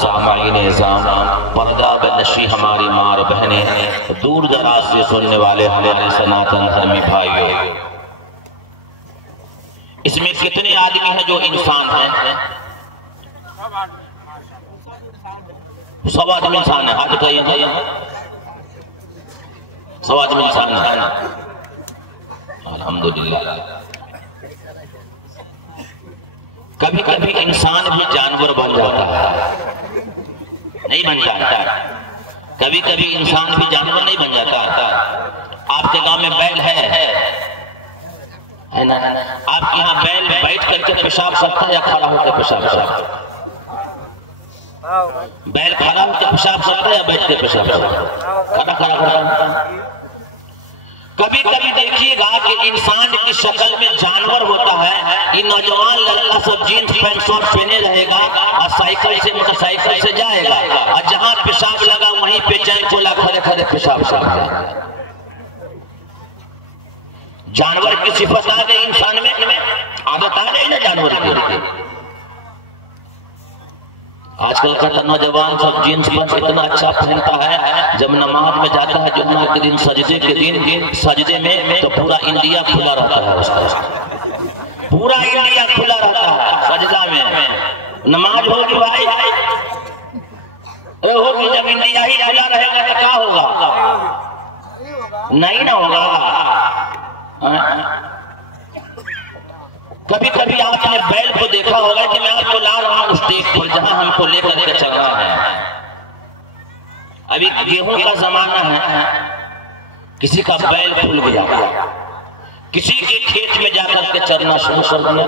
سامعین نظام پردہ بنشی ہماری مار بہنیں، دور دراز سے سننے والے ہمارے سناتن دھرمی بھائیوں، اس میں کتنے آدمی ہیں جو انسان ہیں؟ سب آدمی انسان ہے. ہاتھ اٹھائیے. سب آدمی انسان ہے. الحمدللہ. کبھی کبھی انسان بھی جانور بن جاتا ہے، نہیں بن جاتا. کبھی کبھی انسان بھی جانور نہیں بن جاتا. آپ کے گاؤں میں بیل ہے نا؟ آپ کے یہاں بیل بیٹھ کر کے پیشاب کرتا ہے یا کھڑا ہو کے پیشاب کرتا ہے؟ بیل کھڑا ہو کے پیشاب کرتا ہے یا بیٹھ کے پیشاب کرتا ہے؟ کھڑا کرتا ہے. کبھی کبھی دیکھیے گا کہ انسان کی شکل میں جانور ہوتا ہے. یہ نوجوان لڑکا سب جینس پینٹ شرٹ پہنے رہے گا اور سائیکل سے موٹر سائیکل سے جائے گا اور جہاں پیشاب لگا وہیں پہ چین چولا کھڑے کھڑے پیشاب کرتا ہے. جانور کی صفت آ گئی انسان میں، عادت آ گئی نا جانور کی. آج کل کا نوجوان سب جینس پینٹ اتنا اچھا پہنتا ہے، جب نماز میں جاتا ہے جمعہ کے دن سجدے کے دن سجدے میں تو پورا انڈیا کھلا رہتا ہے. اس کا پورا انڈیا کھلا رہتا ہے سجدہ میں. نماز ہوگی بھائی ہوگی، جب انڈیا ہی کھلا رہے گا تو کیا ہوگا؟ نہیں نہ ہوگا. کبھی کبھی آپ نے بیل کو دیکھا ہوگا کہ میں آپ کو لا رہا ہوں اسٹیج پر جہاں ہم کو لے کر کے چل رہا ہے. ابھی گیہوں کا زمانہ ہے، کسی کا بیل پھول گیا، کسی کے کھیت میں جا کر کے چرنا شروع کر دیا.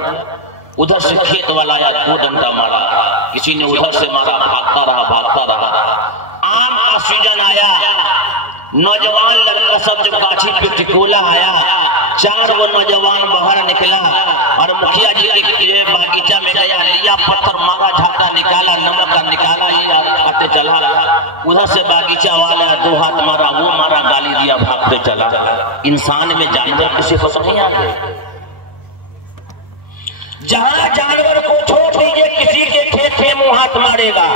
ادھر سے کھیت والا یا 2 ڈنڈا مارا، کسی نے ادھر سے مارا، بھاگتا رہا. آم کا سیزن آیا، نوجوان لڑکا سب جب گاچھی پہ ٹکولا آیا، 4 وہ نوجوان باہر نکلا اور مکھیا جی کے باغیچہ میں گیا، لیا پتھر مارا، جھاٹا نکالا، نمک نکالا، یہ آتے چلا. ادھر سے باغیچہ والا 2 ہاتھ مارا، وہ مارا، گالی دیا، بھاگتے چلا. انسان میں جانور کی صفت نہیں آ گئی. جہاں جانور کو چھوڑ دیجئے کسی کے کھیت میں منہ ہاتھ مارے گا.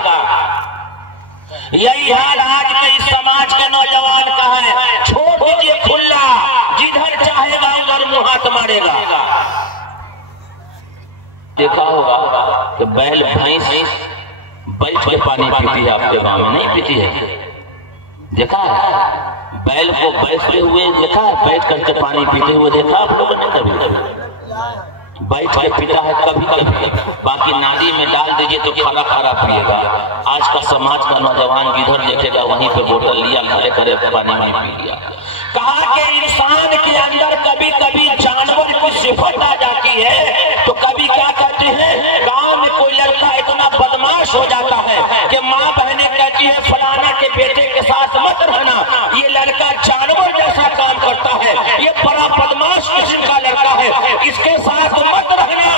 یہی حال آج کے اس سماج کے نوجوان کا ہے. چھوڑ دیجئے کھلا، جدھر چاہے گا ادھر منہ ہاتھ مارے گا. دیکھا ہوگا کہ بیل بھینس بیٹھ کے پانی پیتی ہے، آپ کے گاؤں میں نہیں پیتی ہے؟ دیکھا ہے بیل کو بیٹھتے ہوئے؟ دیکھا ہے بیٹھ کر کے پانی پیتے ہوئے؟ دیکھا آپ لوگوں نے کبھی؟ بیٹھ کے پیتا ہے کبھی کبھی، باقی نالی میں ڈال دیجئے تو کھڑا پیے گا. آج کا سماج کا نوجوان جدھر دیکھے گا وہیں پہ بوتل لیا، کھڑے پانی میں پی لیا. کہا کہ انسان کے اندر کبھی کبھی جانور کی صفت آ جاتی ہے تو کبھی کیا کرتے ہیں، گاؤں میں کوئی لڑکا اتنا بدماش ہو جاتا ہے کہ ماں بہنیں کہتی ہے فلانا کے بیٹے کے ساتھ مت رہنا، یہ لڑکا جانور جیسا کام کرتا ہے، یہ بڑا بدماش قسم کا لڑکا ہے، اس کے ساتھ مت رہنا،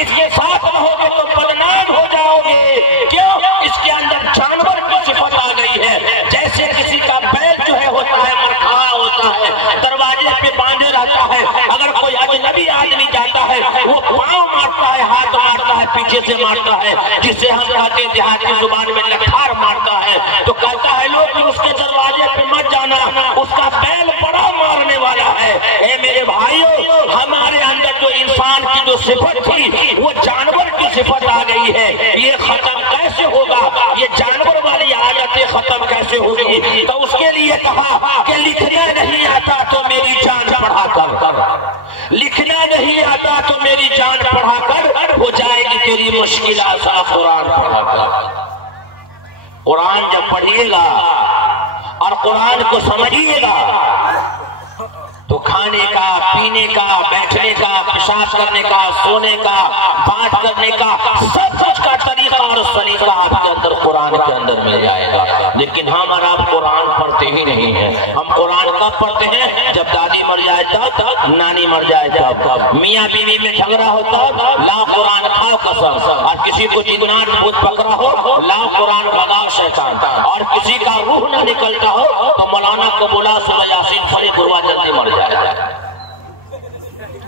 اس کے ساتھ رہو گے تو بدنام ہو جاؤ گے. کیوں؟ اس کے اندر جانور کی صفت آ گئی ہے. جیسے کسی کا بیل جو ہے ہوتا ہے مرکھا ہوتا ہے، دروازے پہ باندھے رہتا ہے، اگر کوئی اجنبی آدمی جاتا ہے وہ پاؤں مارتا ہے، ہاتھ مارتا ہے، پیچھے سے مارتا ہے، جسے ہم کہتے ہیں دیہاتی زبان میں لٹھار مارتا ہے. تو کہتا ہے لوگ کہ اس کے دروازے پہ مت جانا، اس کا بیل بڑا مارنے والا ہے. اے میرے بھائیوں، ہمارے اندر جو انسان کی جو صفت تھی وہ جانور کی صفت آ گئی ہے. یہ ختم کیسے ہوگا؟ یہ جانور والی عادتیں ختم کیسے ہوگی؟ تو اس کے لیے کہا کہ لکھنا نہیں آتا تو میری جان پڑھا کر، لکھنا نہیں آتا تو میری جان پڑھا کر، ہو جائے گی تیری مشکل آسان. قرآن پڑھا کر. قرآن جب پڑھیے گا اور قرآن کو سمجھیے گا تو کھانے کا، پینے کا، بیٹھنے کا، پیشاب کرنے کا، سونے کا، بات کرنے کا، سب کچھ کا طریقہ اور سلیقہ آپ کے اندر قرآن کے اندر مل جائے گا. لیکن ہم اور آپ قرآن پڑھتے ہی نہیں ہیں. ہم قرآن کب پڑھتے ہیں؟ جب دادی مر جائے تب، نانی مر جائے تب، میاں بیوی میں جھگڑا ہوتا لا قرآن کھاؤ قسم، اور کسی کو جنات بھوت پکڑا ہو لا قرآن بھگاؤ شیطان، اور کسی کا روح نہ نکلتا ہو تو مولانا کو بولا سورہ یاسین پڑھے بروا جلدی مر جائے.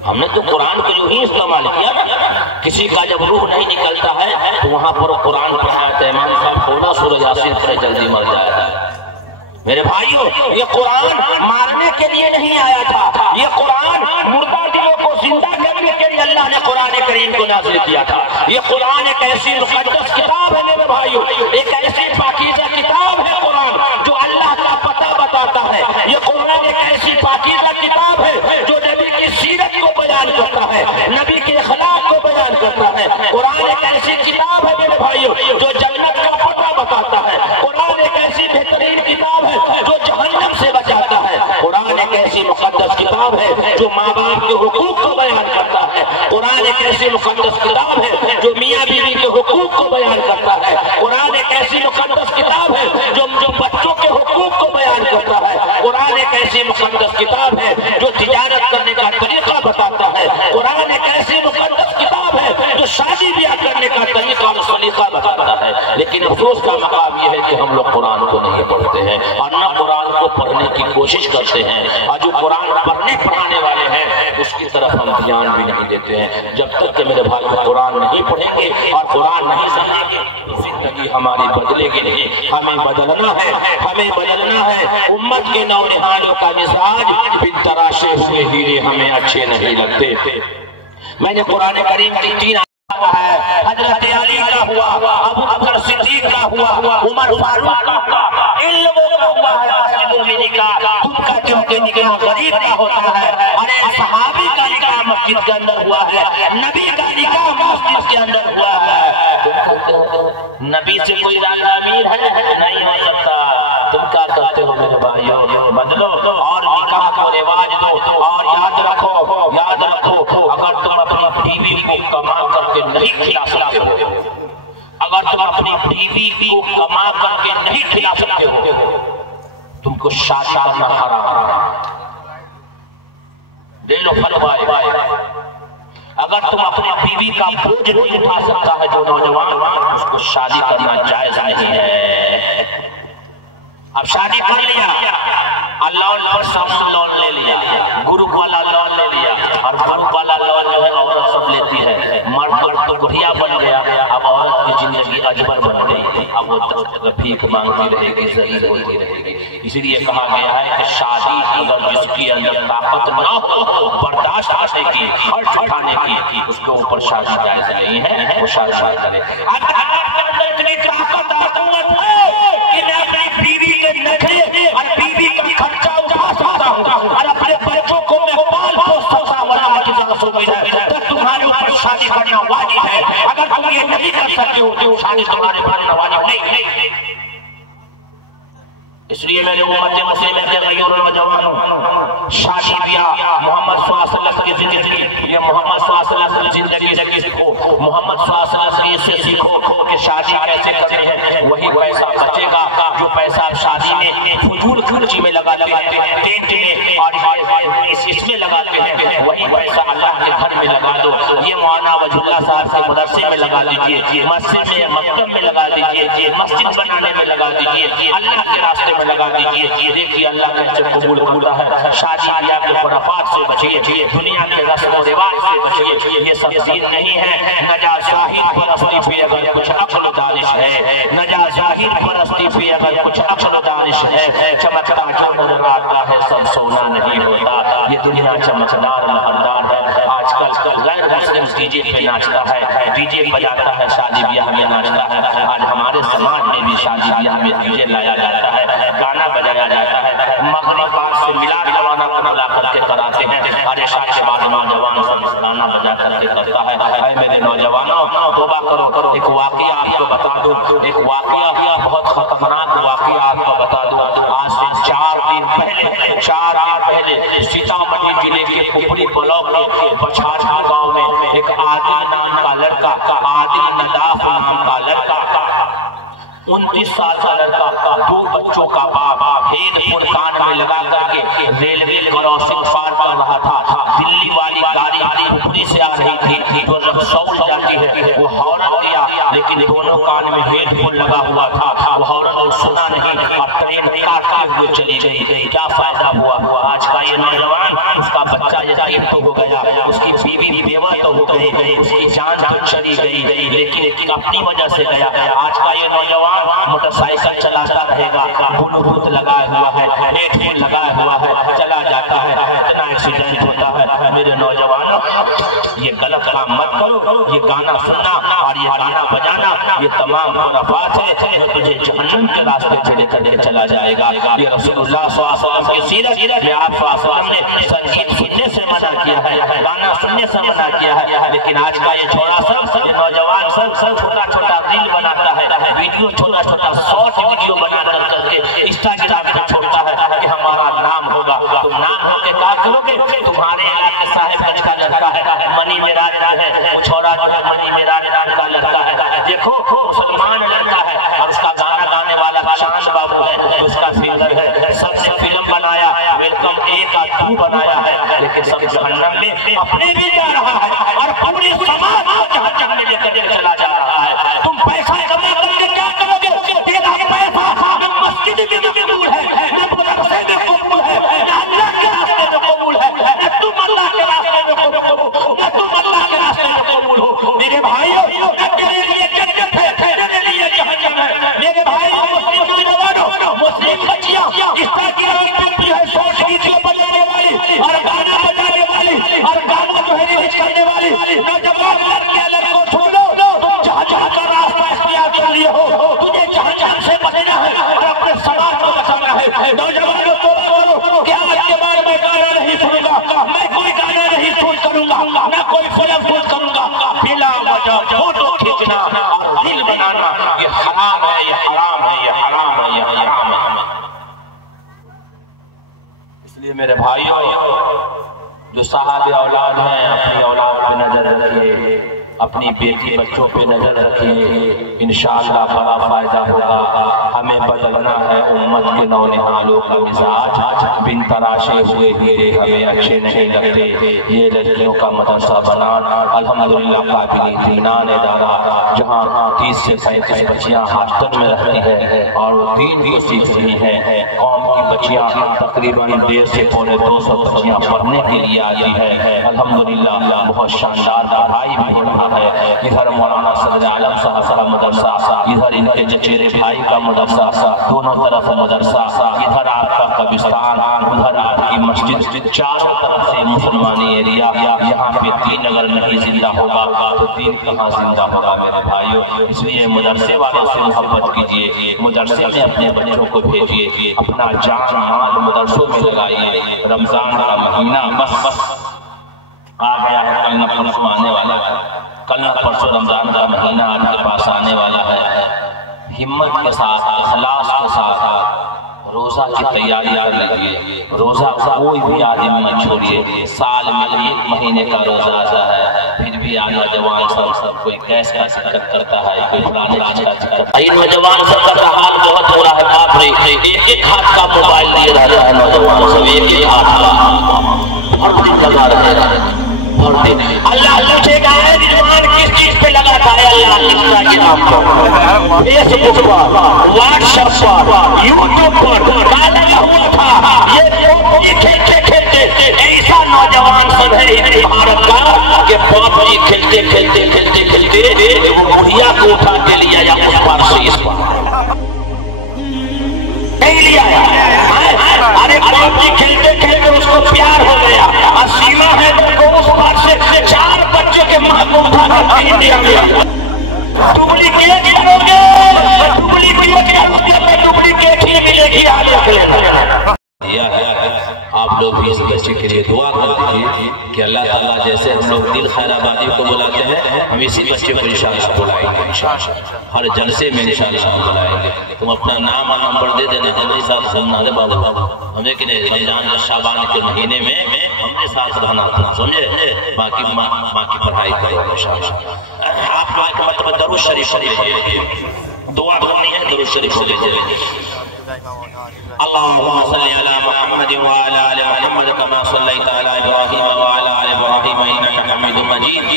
ہم نے تو قرآن کو یوں ہی استعمال کیا نا. کسی کا جب روح نہیں نکلتا ہے تو وہاں پر قرآن پڑھا ہے. امام صاحب میرے بھائیو، یہ قرآن مارنے کے لیے نہیں آیا تھا، یہ قرآن مردہ دلوں کو زندہ کرنے کے لیے اللہ نے قرآن کریم کو نازل کیا تھا۔ یہ قرآن ایک ایسی مقدس کتاب ہے میرے بھائیو، ایک ایسی پاکیزہ کتاب ہے قرآن جو اللہ کا پتہ بتاتا ہے۔ یہ قرآن ایک ایسی پاکیزہ کتاب ہے جو نبی کی سیرت کو بیان کرتا ہے، نبی کے اخلاق کو بیان کرتا ہے۔ قرآن ایک ایسی کتاب ہے میرے بھائیو جو جنت کا پتہ بتاتا ہے۔ قرآن ایک ایسی بہترین کتاب ہے جو جہنم سے بچاتا ہے۔ قرآن ایک ایسی مقدس کتاب ہے جو ماں باپ کے حقوق کو بیان کرتا ہے۔ قرآن ایک ایسی مقدس کتاب ہے جو میاں بیوی کے حقوق کو بیان کرتا ہے۔ قرآن ایک ایسی مقدس کتاب ہے جو بچوں کے حقوق کو بیان کرتا ہے۔ قرآن ایک ایسی مقدس کتاب ہے جو تجارت کرنے کا طریقہ بتاتا ہے۔ قرآن ایک ایسی مقدس کتاب ہے جو شادی بیاہ کرنے کا طریقہ اور سلیقہ بتاتا ہے۔ لیکن افسوس کا مقام یہ ہے کہ ہم لوگ قرآن کو نہیں پڑھتے ہیں اور نہ قرآن کو پڑھنے کی کوشش کرتے ہیں، اور جو قرآن پڑھنے پڑھانے والے ہیں اس کی طرف ہم دھیان بھی نہیں دیتے ہیں۔ جب تک کہ میرے بھائی قرآن نہیں پڑھیں گے اور قرآن نہیں سمجھیں گے تو زندگی ہماری بدلے گی نہیں۔ ہمیں بدلنا ہے، ہمیں بدلنا ہے۔ امت کے نونہالوں کا مزاج بن تراشے ہوئے ہیرے ہمیں اچھے نہیں لگتے۔ میں نے قرآن کریم کی 3 ہے، حضرت علی کا ہوا، ابو بکر صدیق کا ہوا، عمر فاروق کا ہوا، ان لوگوں کا ہوا ہے مومن کا، خود کا کیونکہ نکاح غریب کا ہوتا ہے، اور ایک صحابی کا نکاح مسجد کے اندر ہوا ہے، نبی کا نکاح مسجد کے اندر ہوا ہے۔ نبی سے کوئی زیادہ امیر ہے نہیں ہو سکتا۔ تم کیا کرتے ہو میرے بھائیو؟ بدلو اور نکاح کو رواج دو، اور یاد رکھو اگر تم اپنی بیوی کو کما کر کے نہیں کھلا سکتے ہو، اگر تم اپنی بیوی کو کما کر کے نہیں کھلا سکتے ہو، تم کو شادی کرنا حرام۔ دے لو فتوائے۔ اگر تم اپنی بیوی کا بوجھ نہیں اٹھا سکتا ہے جو نوجوان، اس کو شادی کرنا جائز نہیں ہے۔ اب شادی کر لیا، لون پر سب سے لون لے لیا، گروپ والا لون لے لیا، اور گروپ والا لون جو ہے عورت سب لیتی ہے۔ مرد تو بڑھیا بن گیا، اب عورت کی زندگی اجبر بن گئی، اب وہ بھیک مانگتی رہے گی، ذلیل ہوتی رہے گی۔ اسی لیے کہا گیا ہے کہ شادی اگر جس کی اندر طاقت نہ ہو برداشت کرنے کی، خرچ اٹھانے کی، اس کے اوپر شادی جائز نہیں ہے، وہ شادی نہ کرے۔ اگر اتنی طاقت ہے کہ میں اپنی بیوی کے نخرے اور بیوی کا خرچہ اٹھا سکتا ہوں اور اپنے بچوں کو میں پال پوس سکتا ہوں، اللہ کی طرف سے تو تمہارے اوپر شادی کرنا واجب ہے۔ اگر تم یہ نہیں کر سکتے ہو تو شادی تمہارے اوپر واجب نہیں۔ اس لیے میرے امت مسلمہ کے غیر نوجوانوں، شادی بیاہ محمد صلی اللہ علیہ وسلم کی زندگی، یہ محمد صلی اللہ علیہ وسلم کی زندگی سے سیکھو، محمد صلی اللہ علیہ وسلم سے سیکھو کہ شادی کیسے کرنی ہے۔ وہی پیسہ بچے گا جو پیسہ آپ شادی میں فضول خرچی میں لگاتے ہیں، ٹینٹ میں اور اس میں لگاتے ہیں، وہی پیسہ اللہ کے گھر میں لگا دو۔ یہ مولانا وجہ اللہ صاحب کے مدرسے میں لگا دیجیے، مسجد میں مکتب میں لگا دیجیے، مسجد بنانے میں لگا دیجیے، اللہ کے راستے میں لگا دیجیے۔ دیکھیے اللہ کا جب قبول کرتا ہے۔ شادی بیاہ کے خرافات سے بچیے، دنیا کے رسم و رواج سے بچیے، یہ سب دین نہیں ہے۔ نجات ظاہر پرستی پہ اگر کچھ عقل و دانش ہے، نجات ظاہر پرستی پہ اگر کچھ عقل و دانش ہے، چمکتا جو نظر آتا ہے سب سونا نہیں ہوتا۔ یہ دنیا چمکدار مہردار ہے۔ آج کل غیر مسلم ڈی جے پہ ناچتا ہے، ڈی جے بجاتا ہے، شادی بیاہ میں ناچتا ہے۔ آج ہمارے سماج میں بھی شادی بیاہ میں ڈی جے لایا جاتا ہے، گانا بجایا جاتا ہے، مغرب پاک سے ملاد گوانا لا کر کے کراتے ہیں، اور عشاء کے بعد نوجوان سب گانا بجا کر کے کرتا ہے۔ اے میرے نوجوانوں توبہ کرو۔ ایک واقعہ آپ کو بتا دوں، ایک واقعہ بہت خطرناک واقعہ آپ کو بتا دوں۔ آج سے 4 دن پہلے سیتامڑھی ضلع کے کھپڑی بلاک کے بچھاڑا گاؤں میں ایک عادل نام کا لڑکا، عادل نداف نام کا لڑکا، 29 سال کا لڑکا، 2 بچوں کا باپ، ہیڈ فون کان میں لگا کر کے ریلوے کراسنگ پار کر رہا تھا۔ دلی والی گاڑی کھپڑی سے آ رہی تھی جو رکسول جاتی ہے، وہ ہارن دیا لیکن دونوں کان میں ہیڈ فون لگا ہوا تھا، وہ ہارن سنا نہیں اور ٹرین کاٹتے ہوئے چلی گئی۔ کیا فائدہ ہوا؟ آج کا یہ نوجوان، اس کا بچہ یتیم تو ہو گیا، اس کی بیوی بیوہ تو ہو گئی، اس کی جان تو چلی گئی، لیکن اپنی وجہ سے گیا۔ آج کا یہ نوجوان موٹر سائیکل چلاتا رہے گا، بلوٹوتھ لگائے لگایا ہوا ہے، ہیڈ فون لگایا ہوا ہے، چلا جاتا ہے، اتنا ایکسیڈنٹ ہوتا ہے۔ میرے نوجوانوں یہ غلط کام مت کرو، یہ گانا سننا اور یہ گانا بجانا یہ تمام خرافات ہے جو تجھے جہنم کے راستے سے لے کر کے چلا جائے گا۔ یہ رسول اللہ صلی اللہ علیہ وسلم کی سیرت میں آپ صلی اللہ علیہ وسلم نے سنگیت سننے سے منع کیا ہے، گانا سننے سے منع کیا ہے، لیکن آج کا یہ چھوڑا سب نوجوان سب چھوٹا چھوٹا ریل بناتا ہے، ویڈیو چھوٹا چھوٹا شارٹ ویڈیو بنا کر کے انسٹاگرام پہ چھوڑتا ہے کہ ہمارا نام ہوگا۔ تم نام ہو کے کیا کرو گے؟ تمہارے علاقے صاحب حج کا لڑکا ہے، منی میراج ہے، وہ چھوڑا جو ہے منی میراج کا لڑکا ہے، دیکھو مسلمان لڑکا ہے اور اس کا گانا گانے والا شان بابو ہے، اس کا سنگر ہے، سب نے فلم بنایا، ویلکم ایک آدمی بنایا ہے، لیکن سب جہنم میں اپنے بھی جا رہا ہے اور پوری سماج کو جہنم میں لے کر کے چلا جا رہا ہے۔ تم پیسہ جمع کر کے کیا کرو گے؟ تیرا پیسہ نہ مسجد میں قبول ہے، نہ مدرسے میں قبول ہے، نہ اللہ کے راستے میں قبول ہے، نہ تم اللہ کے راستے میں قبول ہو، نہ تم اللہ کے راستے میں قبول ہو۔ میرے بھائیو نہ تیرے لیے جنت ہے، تیرے لیے جہنم ہے۔ میرے بھائیو مسلم نوجوانوں، مسلم بچیاں انسٹاگرام پہ جو ہے شارٹ ویڈیو بنانے والی اور گانا بجانے والی اور گانا جو ہے ریلیز کرنے والی نوجوان لڑکے لڑکوں چھوڑو، تم جہاں جہاں کا راستہ اختیار کر لیے ہو، تمہیں جہاں جہاں سے بچنا ہے اور اپنے سماج کو بچانا ہے۔ نوجوانوں توبہ کرو کہ آج کے بعد میں گانا نہیں سنوں گا، میں کوئی گانا نہیں سن کروں گا، نہ کوئی فلم سن کروں گا، بلا وجہ فوٹو کھینچنا اور ریل بنانا یہ حرام ہے، یہ حرام ہے، یہ حرام ہے، یہ حرام ہے۔ اس لیے میرے بھائیوں جو صاحب اولاد ہیں اپنی اولاد پہ نظر رکھیے، اپنی بیٹی بچوں پہ نظر رکھیے، انشاءاللہ بڑا فائدہ ہوگا۔ ہمیں بدلنا ہے امت کے نونہالوں کا مزاج، بن تراشے ہوئے ہیرے ہمیں اچھے نہیں لگتے۔ یہ لڑکیوں کا مدرسہ بنانا الحمدللہ قابل اطمینان ادارہ، جہاں 30 سے 35 بچیاں ہاسٹل میں رہتی ہیں اور وہ دین کو سیکھ رہی ہیں۔ قوم کی بچیاں تقریباً 150 سے پونے 200 بچیاں پڑھنے کے لیے آتی ہیں۔ الحمدللہ بہت شاندار پڑھائی بھی ہو رہا ہے۔ ادھر مولانا صدر عالم صاحب کا مدرسہ، ادھر ان کے چچیرے بھائی کا مدرسہ، دونوں طرف مدرسہ، ادھر آپ کا قبرستان، ادھر آپ کی مسجد، چاروں طرف سے مسلمانی ایریا۔ یہاں پہ دین اگر نہیں زندہ ہوگا تو دین کہاں زندہ ہوگا میرے بھائیوں؟ اس لیے مدرسے والوں سے محبت کیجیے، مدرسے میں اپنے بچوں کو بھیجیے، اپنا جان مال مدرسوں میں لگائیے۔ رمضان کا مہینہ بس آ گیا ہے، کل نہ پرسوں آنے والا ہے، کل نہ پرسوں رمضان کا مہینہ آپ کے پاس آنے والا ہے۔ ہمت کے ساتھ، اخلاص کے ساتھ روزہ کی تیاری کر لیجیے۔ روزہ کوئی بھی آدمی مت چھوڑیے، سال میں 1 مہینے کا روزہ آتا ہے، پھر بھی آج نوجوان سب کوئی گیس کا چکر کرتا ہے، کوئی فلانے چیز کا چکر کرتا ہے۔ نوجوان سب کا حال بہت ہو رہا ہے، باپ رے، ایک ہاتھ کا موبائل لیے رہتا ہے نوجوان سب، ایک ہاتھ کا، اور بڑی لگا رہے ہیں۔ اللہ پوچھے گا اے رضوان کس چیز پہ لگا تھا؟ اللہ انسٹاگرام پر، فیس بک پر، واٹس ایپ پر، یوٹیوب پر کہا لگا ہوا تھا۔ یہ کھیلتے کھیلتے ایسا نوجوان سب ہے بھارت کا کہ باپ جی کھیلتے کھیلتے کھیلتے کھیلتے وہ بڑھیا کو اٹھا کے لیا یا اس پر سے اس پر نہیں لیا ہے۔ ارے باپ جی کھیلتے کھیلتے اس کو پیار ہو گیا، سیما ہے تو اس پر سے 4 بچے کے ماں کو اٹھا کر پھینک دیا گیا۔ ڈپلیکیٹ کرو گے، ڈپلیکیٹ ہی ملے گی آگے کے۔ آپ لوگ بھی اس بچے کے لیے دعا کریں کہ اللہ تعالیٰ جیسے ہم لوگ دل خیر آبادی کو بلاتے ہیں، ہم اسی بچے کو انشاءاللہ بلائیں گے، انشاءاللہ ہر جلسے میں انشاءاللہ ہم بلائیں گے۔ تم اپنا نام اور نمبر دے دینا، جلدی ساتھ سننا دے بابا ہمیں کہ نہیں، رمضان اور شعبان کے مہینے میں ہمارے ساتھ رہنا تھا، سمجھے؟ باقی ماں کی پڑھائی کریں گے انشاءاللہ۔ آپ لوگ کا مطلب درود شریف دعا کرنی ہے، درود شریف لیجیے۔ اللهم صل على محمد وعلى آل محمد كما صليت على إبراهيم وعلى آل إبراهيم إنك حميد مجيد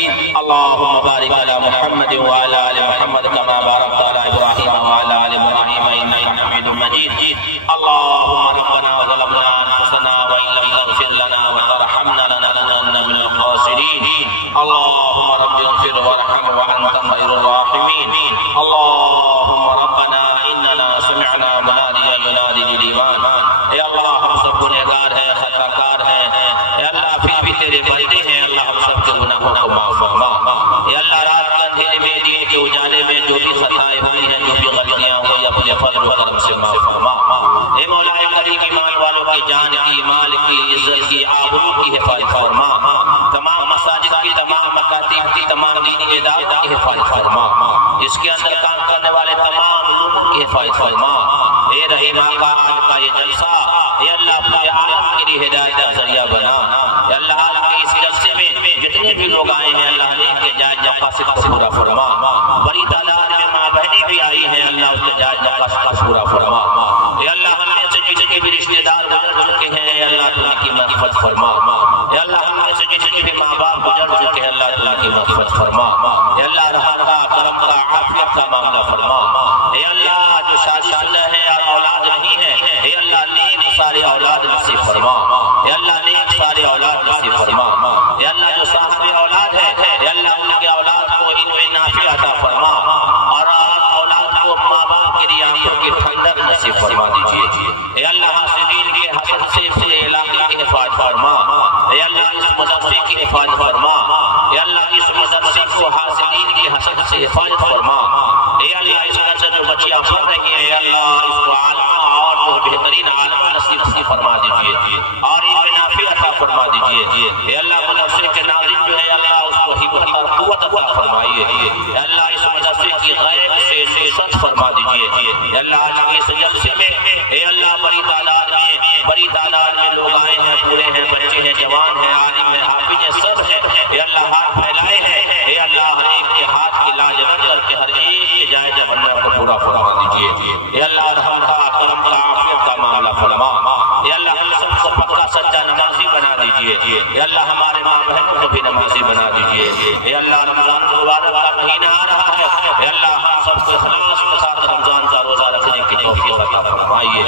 اللهم بارك على محمد وعلى آل محمد كما باركت على إبراهيم وعلى آل إبراهيم إنك حميد مجيد اللهم ربنا ظلمنا أنفسنا وإن لم تغفر لنا وترحمنا لنكونن من الخاسرين اللهم رب اغفر وارحم وأنت خير الراحمين اللهم ربنا إننا سمعنا مناديا ينادي للإيمان اس کے اندر کام کرنے والے تمام لوگوں کی حفاظت فرما۔ اے رحیم آقا آج کا یہ جلسہ اے اللہ پورے عالم کے لیے ہدایت کا ذریعہ بنا۔ اے اللہ عالم کے اس جلسے میں جتنے بھی لوگ آئے ہیں اللہ نے ان کے جائز مقاصد کو پورا فرما۔ بڑی تعداد میں ماں بہنیں بھی آئی ہیں اللہ اس کے جائز مقاصد کو پورا فرما۔ اے اللہ ہم میں سے جتنے بھی رشتے دار گزر چکے ہیں اے اللہ تو ان کی مغفرت فرما۔ اے اللہ ہم میں سے جتنے بھی ماں باپ گزر چکے ہیں اللہ تو ان کی مغفرت فرما۔ اے اللہ رحمت کا کرم کا عافیت کا معاملہ فرما۔ اے اللہ جو شادی شدہ ہے اور اولاد نہیں ہے اے اللہ نیک سارے اولاد نصیب فرما۔ اے اللہ نیک سارے اولاد نصیب فرما۔ اے اللہ جو صاحب اولاد ہے اے اللہ ان کے اولاد کو علم نافع عطا فرما اور اولاد کو ماں باپ کے لیے آنکھوں کی ٹھنڈک نصیب فرما دیجیے۔ اے اللہ حاسدین کے حسد سے پورے علاقے کی حفاظت فرما۔ اے اللہ اس مدرسے کی حفاظت فرما۔ اے اللہ اس مدرسے کو حاسدین کے حسد سے حفاظت فرما۔ اے اللہ اس اندر جو بچیاں پڑھ رہی ہیں اے اللہ اس کو عالم اور بہترین عالم نصیب فرما دیجیے اور علم نافع عطا فرما دیجیے۔ اے اللہ مدرسے کے ناظرین جو ہے اللہ اس کو ہمت اور قوت عطا فرمائیے۔ اے اللہ اس مدرسے کی غیب سے نصرت فرما دیجیے۔ اے اللہ آج کے اس جلسے میں اے اللہ بڑی تعداد میں لوگ آئے ہیں، بوڑھے ہیں، بچے ہیں، جوان ہیں، عالم ہیں، حافظ ہیں، سب ہیں۔ اے اللہ ہاتھ پھیلائے ہیں اے اللہ ہر ایک کے ہاتھ کی لاج رکھ کر کے ہر ایک کے جائز بننے کو پورا فرما دیجیے۔ اے اللہ رحمت کا کرم کا عافیت کا معاملہ فرما۔ اے اللہ ہم سب کو پکا سچا نمازی بنا دیجیے۔ اے اللہ ہمارے ماں بہنوں کو بھی نمازی بنا دیجیے۔ اے اللہ رمضان مبارک کا مہینہ آ رہا ہے اے اللہ ہم سب کو اخلاص کے ساتھ رمضان کا روزہ رکھنے کی توفیق عطا فرمائیے۔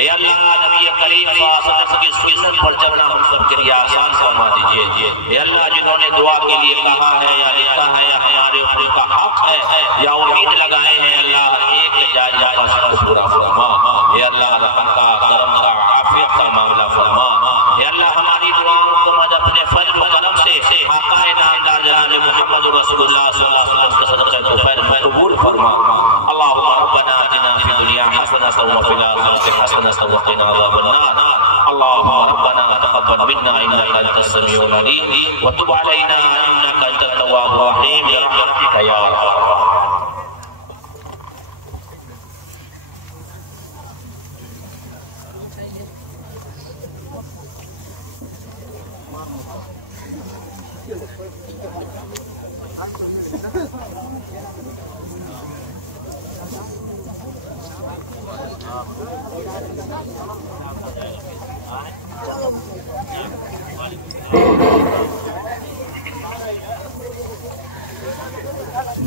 اے اللہ نبی کریم صلی اللہ علیہ وسلم کی سنت پر چلنا ہم سب کے لیے آسان فرما دیجیے۔ اے اللہ جنہوں نے دعا کے لیے کہا ہے یا لکھا ہے یا ہمارے اوپر کا حق ہے یا امید لگائے ہیں اللہ ہر ایک کے جائز مقاصد کو پورا فرما۔ اے اللہ رحم کا کرم کا عافیت کا معاملہ فرما۔ اے اللہ ہماری دعاؤں کو مد اپنے فضل و کرم سے آقا نامدار جناب محمد رسول اللہ صلی اللہ علیہ وسلم کے صدقے طفیل میں قبول فرما۔ اللهم ربنا آتنا في الدنيا حسنة وفي الآخرة حسنة وقنا عذاب النار۔ اللهم ربنا تقبل منا إنك أنت السميع العليم وتب علينا إنك أنت التواب الرحيم برحمتك يا أرحم الراحمين۔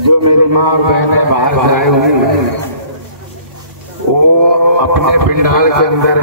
جو میری ماں اور بہنیں باہر سے آئے ہوئے ہیں وہ اپنے پنڈال کے اندر